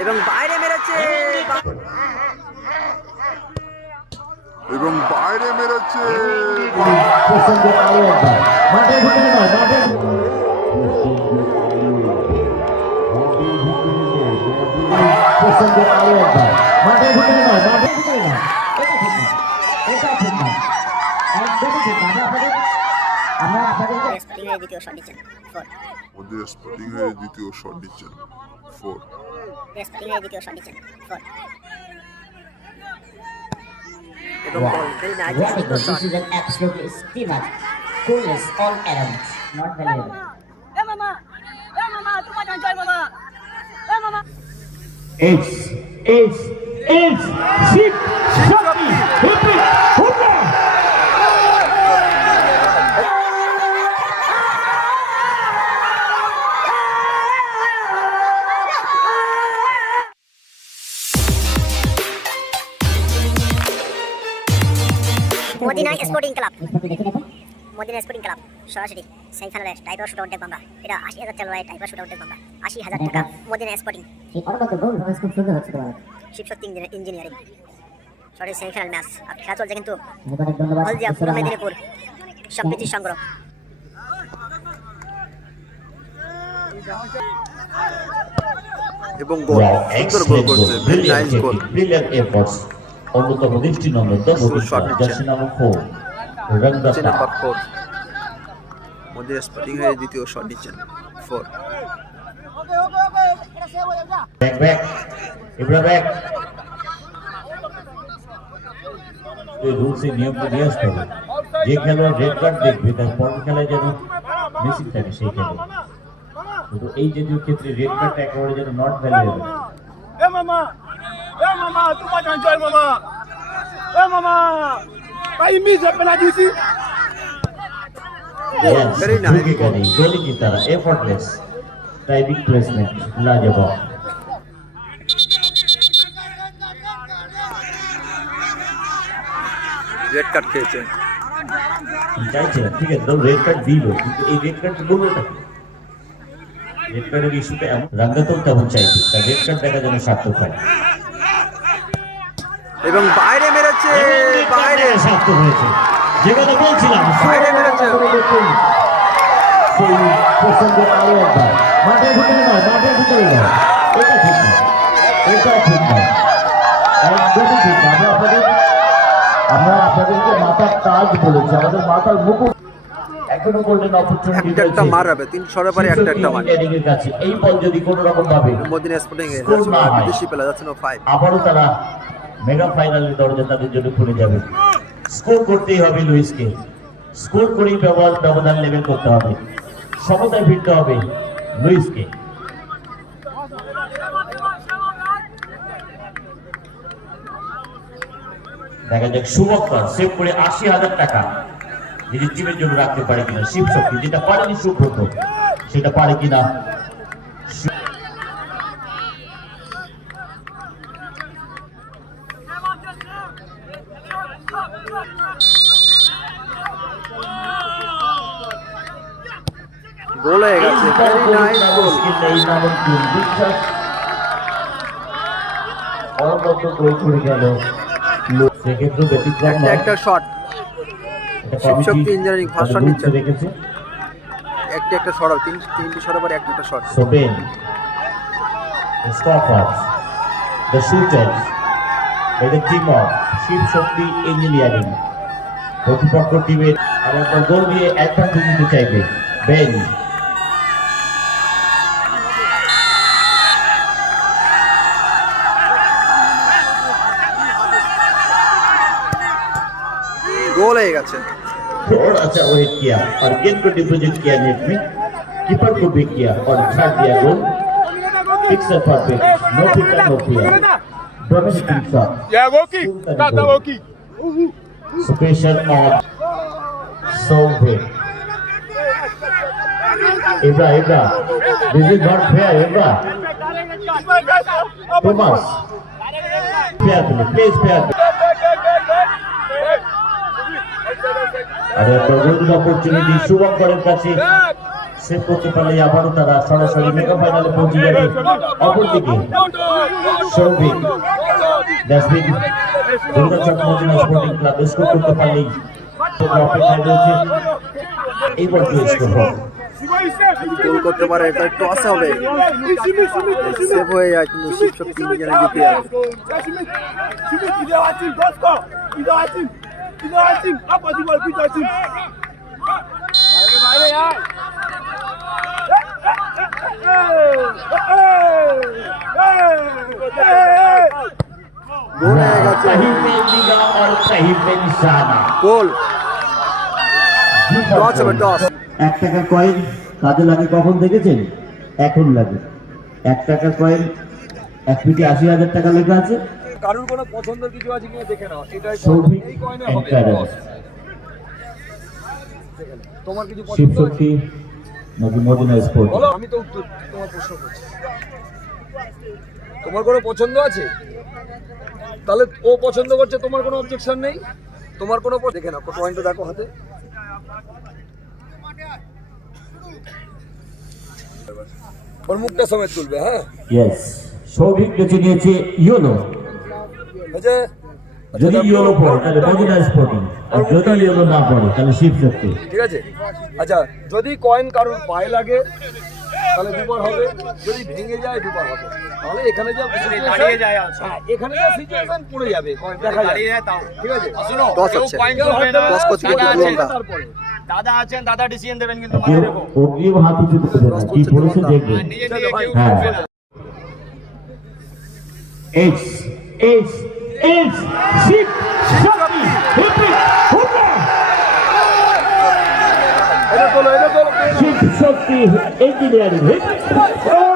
এবং বাইরে মেরেছে এবং বাইরে মেরেছে দ্বিতীয় শট নিচ্ছেন 4 ওদের স্পটিং এর দ্বিতীয় শট নিচ্ছেন 4 দ্বিতীয় শট নিচ্ছেন 4 Wow. Definitely, this is an absolutely steamer. Coolness all around. Not valuable. It's Shiv Shakti. Hoopla. Madina sporting club সরাসরি সেমিফাইনালে টাইগার শুট আউট দেখব আমরা। এটা ৮০,০০০ টাকা লড়াই টাইগার শুট আউট দেখব আমরা। ৮০,০০০ টাকা মদিনা স্পোর্টিং শিবশক্তি ইঞ্জিনিয়ারিং সরাসরি সেমিফাইনাল ম্যাচ আর খেলা চলছে কিন্তু হলদিয়া পূর্ব মেদিনীপুর সম্প্রীতি সংগ্রহ। এবং গোল সুন্দর গোল করছে very nice goal Brilliant efforts. অন্যতম দৃষ্টিনন্দন জার্সি নাম্বার 4 রংদাতা নাম্বার 4 মদিনা স্পোর্টিং এর দ্বিতীয় শট নিচ্ছেন 4 ব্যাক ইব্রা ব্যাক এই রুলস এর নিয়ম নিয়ে আসতে হবে। যে খেলোয়াড় রেড কার্ড দেখবে তার পরের খেলায় যেন মেসি থাকে সেই খেলোয়াড়। কিন্তু এই জাতীয় ক্ষেত্রে রেড কার্ডটা একেবারে যেন not valuable. Mama, tu macam joy mama. Mama. Pai mi je penalti si. very nice गोली की तरह effortless टाइमिंग प्लेसमेंट लाजवाब। রেড কার্ড খেয়েছে চাইছে ঠিক আছে তো রেড কার্ড দিল কিন্তু এই রেড কার্ড বলবোটা রেড কার্ডের ইস্যুটা এমন রাঙ্গাতও তেমন চাইছে তার রেড কার্ড দেখা যেন সার্থক হয় এবং বাইরে মেরেছে বাইরে সার্থক হয়েছে যে কথা বলছিলাম বাইরে মেরেছে সেই প্রসঙ্গে আরো একবার মাঠের ভিতরে নয় মাঠের ভিতরে নয় এটা ঠিক না এটা ঠিক না একদমই ঠিক না আমরা আপনাদেরকে মাথার তাজ বলেছি আমাদের মাথার মুকুট এখনো গোল্ডেন অপরচুনিটি একটা মার হবে 300 পরে একটা মার এর কাছে এই বল যদি কোনো রকম ভাবে মদিনা স্পোর্টিং এর বিদেশি প্লেয়ার যাচ্ছে না 5 আবারও তারা মেগা ফাইনালের দরজা তাদের জন্য খুলে যাবে স্কোর করতেই হবে লুইসকে স্কোর করেই ব্যবধান লেভেল করতে হবে সমতায় ফিরতে হবে লুইসকে দেখা যাক শুভকর সেভ করে ৮০,০০০ টাকা নিজের টিমের জন্য রাখতে পারে কিনা শিবশক্তি যেটা পারেনি সুব্রত সেটা পারে কিনা গোল হয়ে গেছে ভেরি নাইস গোল একটা shot Shivshakti engineering first shot নিচ্ছে একটা শট তিনটি শট পরে একটা শট সোবেন the stoppers the shooters by the team of Shivshakti engineering প্রতিপক্ষ টিমের আরেকটা গোল দিয়ে অ্যাডভান্টেজ নিতে চাইবে বেন गोल है गया थोड़ा सा वेट किया और गेंद को डिपोजिट किया नेट में कीपर को भी किया और छाट दिया goal fixer perfect no fitter no fear domestic shot Ya Woki, Tata Woki. Special on सोवे Ibra this is not fair Ibra Thomas fair please fair আর একটা গোল অপরচুনিটি শুভঙ্করের কাছে সেভ করতে পারলে আবারও তারা সরাসরি মেগা ফাইনালে পৌঁছে যাবে। অপরদিকে Souvik dustbin Durgachak Madina sporting club score করতে পারলেই অপেক্ষায় রয়েছে এইবার কি স্কোর হবে। গোল করতে পারে, এটা একটু আশা হবে, সেভ হয়ে যায় কিন্তু শিবশক্তি নিজেরা জিতে যাবে। গোল হয়ে গেছে, कहीं पे निगा और कहीं पे निशाना। গোল। টস হবে, টস। 1 টাকার কয়েন কাজে লাগে কখন দেখেছেন? এখন লাগে। 1 টাকার কয়েন 1 ফিটে 80,000 টাকা লেখা আছে। কারোর কোনো পছন্দের কিছু আছে কিনা দেখে নাও, এটাই সৌভিক এই কয়েনে and হবে Karan। টস। তোমার কিছু পছন্দ আছে? শিবশক্তি নাকি মদিনা স্পোর্ট? বলো, আমি তো উত্তর তোমার প্রশ্ন করছি। তোমার কোনো পছন্দ আছে? তাহলে ও পছন্দ করছে, তোমার কোনো অবজেকশন নেই? তোমার কোনো দেখে নাও, পয়েন্টটা দেখো হাতে। ওর মুখটা সমেত তুলবে, হ্যাঁ? ইয়েস, সৌভিক বেছে নিয়েছে ইয়েলো। বুঝে? যদি ইয়েলো পড়ে তাহলে মদিনা স্পোর্টিং, আর যদি ইয়েলো না পড়ে তাহলে শিবশক্তি। ঠিক আছে। আচ্ছা, যদি কয়েন কারোর পায়ে লাগে তাহলে দুবার হবে, যদি ভেঙে যায় দুবার হবে। তাহলে এখানে যা দাঁড়িয়ে যায়, এখানে যা সিচুয়েশন পড়ে যাবে, কয়েন দেখা যায় তাও। ঠিক আছে, টস হচ্ছে, টস করছে দুর্গা। তারপরে দাদা আছেন, দাদা ডিসিশন দেবেন, কিন্তু কেউ অগ্রিম হাত উঁচু করবে না, কি পড়েছে দেখবে। নিজে থেকে কেউ হ্যাঁ, করবে না। এইচ এইচ এইচ শিবশক্তি হিপিক হুডা। এটা তোলো, এটা তোলো। শিবশক্তি ইঞ্জিনিয়ারিং হিপিক।